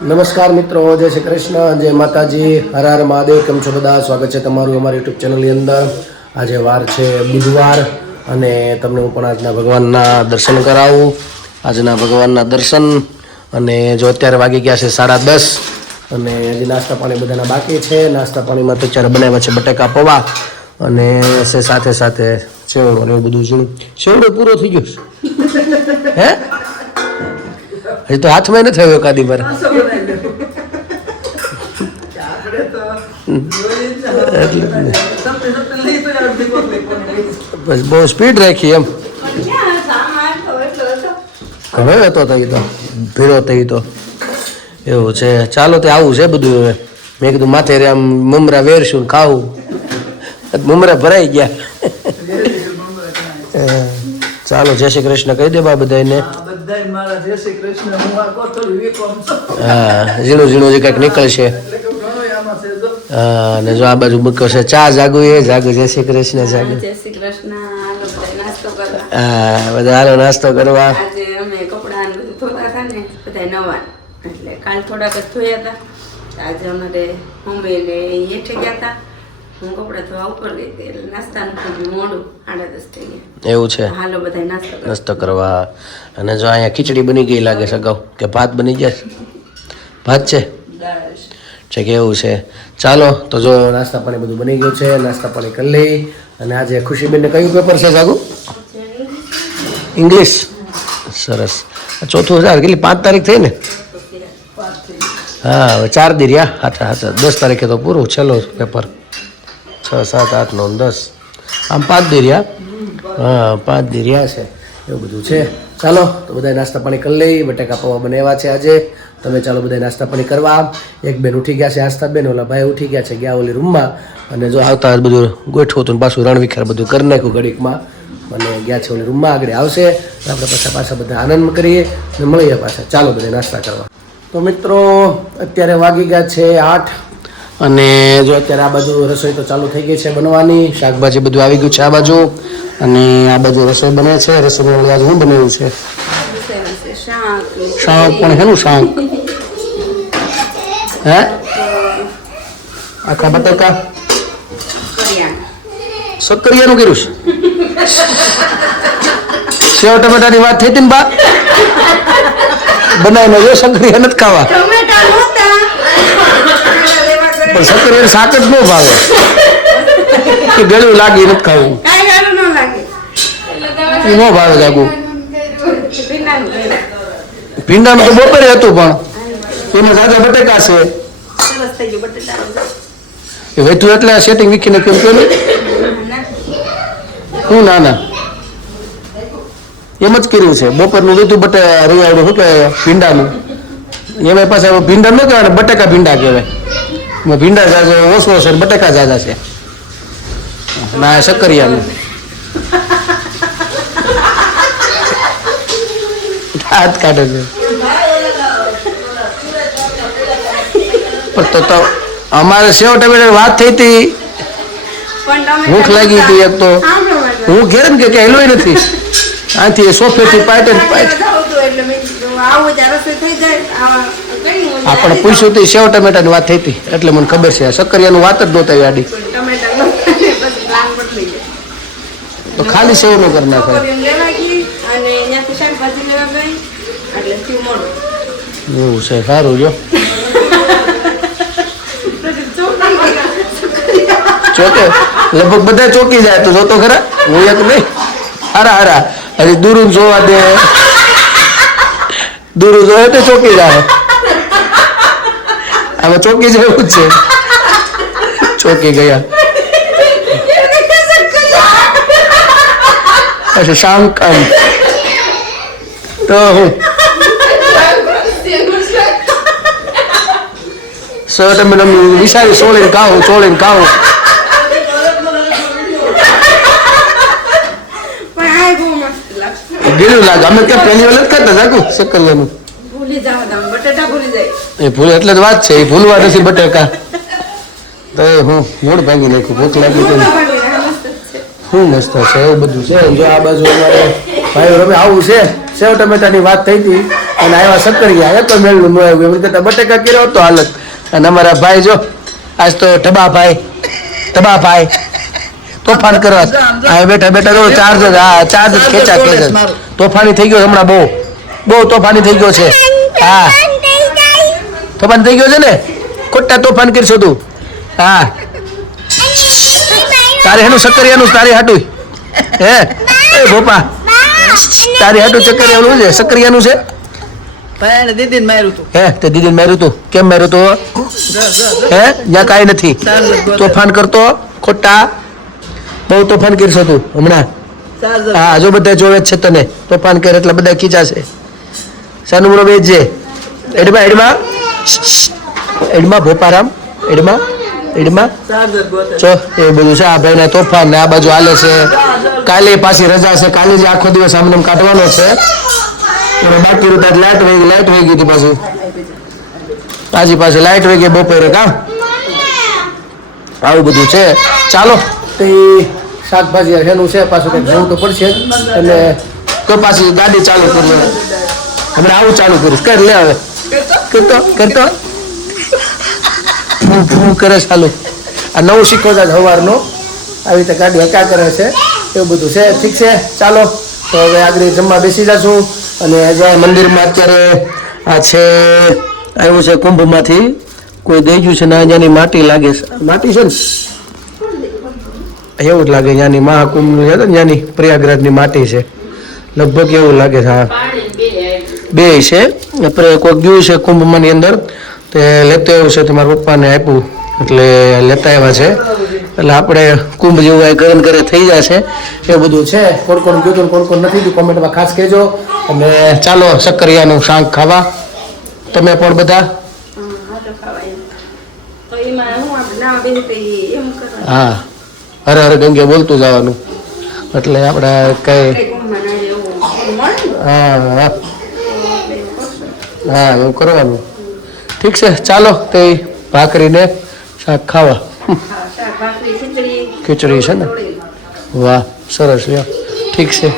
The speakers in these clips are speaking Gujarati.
નમસ્કાર મિત્રો, જય શ્રી કૃષ્ણ, જય માતાજી, હર હર મહાદેવ, કેમ છો બધા? સ્વાગત છે તમારું અમારી યુટ્યુબ ચેનલની અંદર. આજે વાર છે બુધવાર અને તમને હું પણ આજના ભગવાનના દર્શન કરાવું. આજના ભગવાનના દર્શન અને જો અત્યારે વાગી ગયા છે સાડા દસ અને હજી નાસ્તા પાણી બધાના બાકી છે. નાસ્તા પાણીમાં તો અત્યારે બનાવ્યા છે બટેકા, પૌવા અને સાથે સાથે સેવડો એવું બધું ઝીણું. સેવડો પૂરો થઈ ગયો હે? હજી તો હાથમાં નથી થયો એકાદી વાર. બસ બહુ સ્પીડ રાખી એમ. હવે હતો થઈ તો ભીરો થઈ તો. એવું છે. ચાલો તે આવું છે બધું હવે. મેં કીધું માથે રે આમ મમરા વેરશું ખાવું. મમરા ભરાઈ ગયા. ચાલો જય શ્રી કૃષ્ણ. કહી દે બા બધાને બધાય મારા જય શ્રી કૃષ્ણ હું આ કોથળી વેકમ છું હા ઝીણું ઝીણું જે કંઈક નીકળશે. હા, અને જો આ બાજુ મૂક્યો છે ચા જાગું એ જાગું જય શ્રી કૃષ્ણ જાગુ. જય શ્રી કૃષ્ણ હા બધા હાલો નાસ્તો કરવા. આજે અમે કપડાં બધું ધોતા હતા ને બધા નવા. એટલે કાલ થોડાક જ ધોયા હતા. આજે અમારે મમ્મી ને હેઠે ગયા હતા. હું કપડાં ધોવા ઉપર ગઈ હતી એટલે નાસ્તાનું થોડું મોડું આડા દસ થઈ ગયા. એવું છે? હાલો બધા નાસ્તો કરવા નાસ્તો કરવા. અને જો અહીંયા ખીચડી બની ગઈ લાગે છે અગાઉ. કે ભાત બની ગયા ભાત છે? છે. કે એવું છે? ચાલો તો જો નાસ્તા પાણી બધું બની ગયું છે નાસ્તા પાણી કરી લઈ. અને આજે ખુશીબેનને કયું પેપર છે સાગુ ઇંગ્લિશ. સરસ. ચોથું હજાર કેટલી? પાંચ તારીખ થઈ ને? હા ચાર દી રહ્યા. હાચા હાચા. દસ તારીખે તો પૂરું. છેલ્લો પેપર. છ, સાત, આઠ, નવ, દસ. આમ પાંચ દેરિયા. હા, પાંચ દેરિયા છે. એવું બધું છે. ચાલો, તો બધા નાસ્તા પાણી કરી લઈ. બટેકા પૌવા બનાવ્યા છે આજે. તમે ચાલો બધા નાસ્તા પાણી કરવા. એક બેન ઉઠી ગયા છે આસ્થા બેન. ઓલા ભાઈ ઉઠી ગયા છે ગયા ઓલી રૂમમાં. અને જો આવતા બધું ગોઠવું ને પાછું રણવિખાર બધું કરી નાખ્યું ઘડીકમાં. અને ગયા છે ઓલી રૂમમાં, આગળ આવશે. આપણે પાછા પાછા બધા આનંદ કરીએ અને મળીએ પાછા. ચાલો બધા નાસ્તા કરવા. તો મિત્રો, અત્યારે વાગી ગયા છે આઠ. અને જો અત્યારે આ બાજુ રસોઈ તો ચાલુ થઈ ગઈ છે બનવાની, શાકભાજી બધું આવી ગયું છે આ બાજુ. અને આ બાજુ રસોઈ બને છે, રસોઈ આજે હું બનાવ્યું છે. શાક, પણ હેનું શાક? હે? આખા બટાકા? સક્કરિયાનું કર્યું છે? સેવ ટમેટાની વાત થઈ હતી ને બા? બનાવીને જો સક્કરિયા નથી ખાવા. પણ સક્કરિયાનું શાક જ ન ભાવે. કે ગળ્યું લાગી નથી ખાવું. કાંઈ ગાળું ન લાગે. એ ન ભાવે જાગું. ભીંડાનું તો બપોરે હતું પણ. એમાં સાથે બટેકા છે. એ વૈતું એટલે સેટિંગ વીખીને કેમ કે હું ના ના એમ જ કર્યું છે. બપોરનું લીધું બટે રવિવારનું શું કહેવાય ભીંડાનું. એમાં પાછા ભીંડા ન કહેવાય બટેકા ભીંડા કહેવાય. ભીંડા જાજો ઓછો છે બટેકા જાજા છે ના સક્કરિયાનું હાથ કાઢે છે તો તો અમારે સેવ ટમેટા વાત થઈ હતી ભૂખ લાગી હતી એક તો. હું ઘેર કે હેલોય નથી આથી સોફેથી પાટે પાટે આવું જ આ રસોઈ થઈ જાય હું આપણે પૂછ્યું હતી સેવ ટમેટાની વાત થઈ હતી. એટલે મને ખબર છે સક્કરિયાનું વાત જ નહોતા આડી. તો ખાલી સેવ નો કરી નાખે. એવું છે, સારું જો. ચોકે, લગભગ બધા ચોકી જાય તો જોતો ખરા? હું એક નહીં. હારા હારા. હજી દૂરું જોવા દે. દૂર જોવે તો ચોકી જાય. આમાં ચોકી જેવું જ છે ચોકી ગયા પછી શાંક તો હું સર તમે તમે વિચારી સોળીને ગાઓ ચોળીને ગાઓ ગીલું લાગે અમે ક્યાં પહેલી વાર કરતા જાગું સકલ ભૂલી જાવ તમે બટેટા ભૂલી જાય એ ભૂલ એટલે જ વાત છે એ ભૂલવા નથી બટેકા. તો એ હું મૂળ ભાગી નાખ્યું ભૂખ લાગી તો શું મસ્ત છે એવું બધું છે. જો આ બાજુ અમારે ભાઈ રમે આવું છે. સેવ ટમેટાની વાત થઈ હતી અને આવ્યા સક્કરિયા એક મેળનું ન આવ્યું એમ કરતા બટેકા કર્યો તો હાલત. અને અમારા ભાઈ જો આજ તો ઢબા ભાઈ ઢબા ભાઈ તોફાન કરવા. હા બેઠા બેઠા જો ચાર્જ હા ચાર્જ ખેંચા ખેંચા તોફાની થઈ ગયો હમણાં બહુ. બહુ તોફાની થઈ ગયો છે. હા. તોફાન થઈ ગયો છે ને? ખોટા તોફાન કરશો તું. હા. તારે એનું સક્કરિયાનું તારે હાટું. હે? એ ભોપા. તારે હાટું ચક્કરિયાનું છે? સક્કરિયાનું છે? પણ દીદીને માર્યું હતું હે? તે દીદીને માર્યું તું. કેમ માર્યું તું? હે? ત્યાં કાંઈ નથી. તોફાન કરતો ખોટા. બહુ તોફાન કરશો તું હમણાં. હા જો બધા જોવે છે તને. તોફાન કરે એટલે બધા ખીચાશે સાનુમરો બેજે એડમાં એડમાં એડમાં ભોપારામ? એડમાં? એડમાં? ચો એ બધું છે આ ભાઈના તોફાન ને આ બાજુ હાલે છે. કાલે પાછી રજા છે. કાલે જે આખો દિવસ આમને આમ કાઢવાનો છે. અને બાકી રૂતા લાઈટ વહી લાઇટ વહી ગઈ હતી પાછું. પાછી પાછી લાઇટ વહી ગઈ બપોરે કામ આવું બધું છે. ચાલો. તો એ શાકભાજી એનું છે? પાછું કંઈક જવું તો પડશે. અને તો પાછી ગાડી ચાલુ કરી હમણાં આવું ચાલુ કરીશ કર લે હવે. કરતો કરતો? ભૂ ભૂ કરે ચાલુ આ નવું શીખો છે સવારનું આવી રીતે ગાડી હકા કરે છે. એવું બધું છે. ઠીક છે? ચાલો. તો હવે આગળ જમવા બેસી જશું. અને જાય મંદિરમાં અત્યારે આ છે, આવ્યું છે કુંભમાંથી. કોઈ દઈ ગયું છે? ને અહીંયાની માટી લાગે છે. માટી છે ને? એવું જ લાગે. ત્યાંની મહાકુંભનું છે ને ત્યાંની પ્રયાગરાજની માટી છે. લગભગ એવું લાગે છે, હા. બે છે. આપણે કોઈક ગયું છે કુંભમાંની અંદર. તે લેતો આવ્યું છે તમારા પપ્પાને આપ્યું. એટલે લેતા આવ્યા છે. એટલે આપણે કુંભ જેવું આ ગરમ કરે થઈ જશે એ બધું છે. કોણ કોણ ગયું કોણ કોણ નથી ગયું કોમેન્ટમાં ખાસ કહેજો. અને ચાલો સક્કરિયાનું શાક ખાવા. તમે પણ બધા? હા, હરે હરે ગંગે બોલતું જવાનું. એટલે આપણે કઈ એવું હા હા. એવું. હા એવું કરવાનું. ઠીક છે, ચાલો તે ભાખરીને શાક ખાવા. ખીચડી છે ને? વાહ, સરસ ઠીક છે.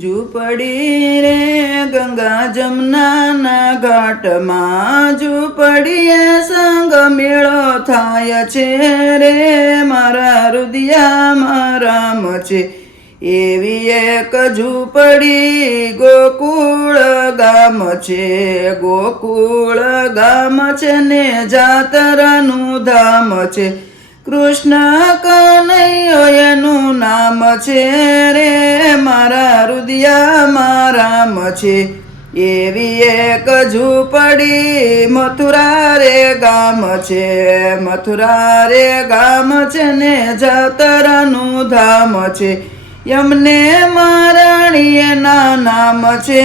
ઝૂંપડી રે ગંગા જમનાના ઘાટમાં ઝૂંપડીએ સંગ મેળો થાય છે રે, મારા રુદિયામાં રામ છે એવી એક ઝૂંપડી ગોકુળ ગામ છે, ગોકુળ ગામ છે ને જાતરાનું ધામ છે. કૃષ્ણ કનૈયો નામ છે રે મારા રુદિયામાં રામ છે. એવી એક ઝૂંપડી મથુરા રે ગામ છે, મથુરા રે ગામ છે ને જાતરાનું ધામ છે. યમને મારાણીએ ના નામ છે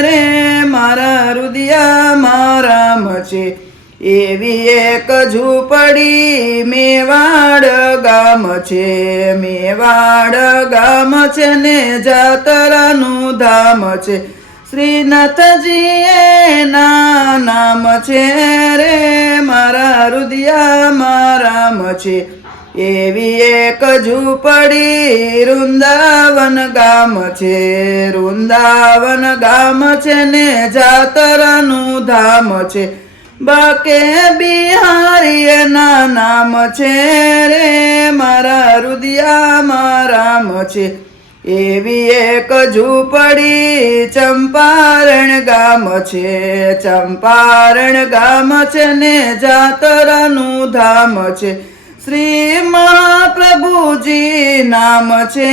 રે, મારા રુદિયા મારા છે. એવી એક ઝૂંપડી મેવાડ ગામ છે, મેવાડ ગામ છે ને જાતરાનું ધામ છે. શ્રીનાથજી ના નામ છે રે, મારા રુદિયામાં મચે છે. એવી એક ઝૂંપડી વૃંદાવન ગામ છે. વૃંદાવન ગામ છે ને જાતરાનું ધામ છે. બાકે બિહારી એના નામ છે રે, મારા રુદિયામાં રામ છે. એવી એક ઝૂંપડી ચંપારણ ગામ છે. ચંપારણ ગામ છે ને જાતરાનું ધામ છે. શ્રી પ્રભુજી નામ છે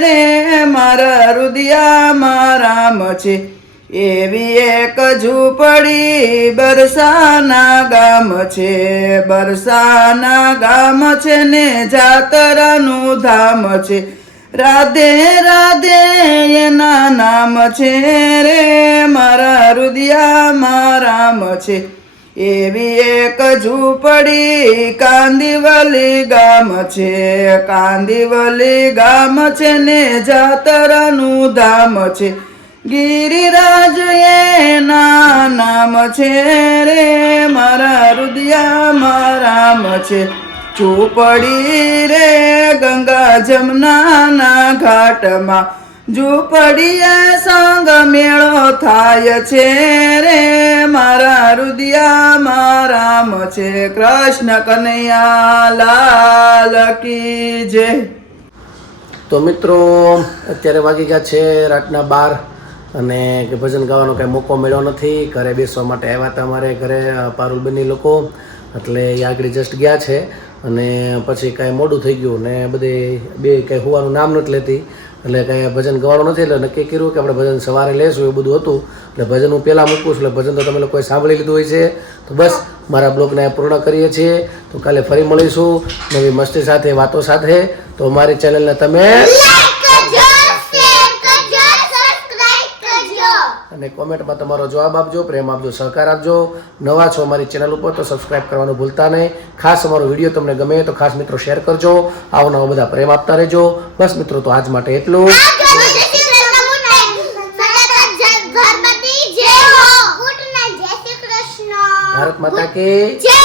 રે, મારા રુદિયામાં રામ છે. એવી એક ઝૂંપડી બરસાના ગામ છે, બરસાના ગામ છે ને જાતરાનું ધામ છે. રાધે રાધે એના નામ છે રે, મારા રુદિયામાં રામ છે. એવી એક ઝૂંપડી કાંદીવલી ગામ છે. કાંદીવલી ગામ છે ને જાતરાનું ધામ છે. ગિરિરાજ એના નામ છે રે, મારા રુદિયામાં રામ છે. ઝૂંપડી રે ગંગા જમનાના ઘાટમાં ઝૂંપડીએ સંગ મેળો થાય છે રે મારા રુદિયામાં રામ છે કૃષ્ણ કનૈયા લાલ કી જય. તો મિત્રો અત્યારે વાગી ગયા છે રાતના બાર અને ભજન ગાવાનો કાંઈ મોકો મળ્યો નથી. ઘરે બેસવા માટે આવ્યા હતા અમારે ઘરે અ, પારુલબેનની લોકો. એટલે એ આગળ જસ્ટ ગયા છે. અને પછી કાંઈ મોડું થઈ ગયું ને બધે બે કાંઈ હોવાનું નામ નથી લેતી. એટલે કાંઈ ભજન ગાવાનું નથી, એટલે નક્કી કર્યું કે આપણે ભજન સવારે લેશું એવું બધું હતું. એટલે ભજન હું પહેલાં મૂકું છું, એટલે ભજન તો તમે લોકોએ સાંભળી લીધું હોય છે. તો બસ, મારા બ્લોગને પૂર્ણ કરીએ છીએ. તો કાલે ફરી મળીશું નવી મસ્તી સાથે, વાતો સાથે. તો મારી ચેનલને તમે અને કોમેન્ટમાં તમારો જવાબ આપજો પ્રેમ આપજો સહકાર આપજો. નવા છો અમારી ચેનલ ઉપર તો સબસ્ક્રાઇબ કરવાનું ભૂલતા નહીં. ખાસ અમારો વીડિયો તમને ગમે તો ખાસ મિત્રો શેર કરજો. આવો નવા બધા પ્રેમ આપતા રહેજો. બસ મિત્રો તો આજ માટે એટલું. ભારત માતા કે. જય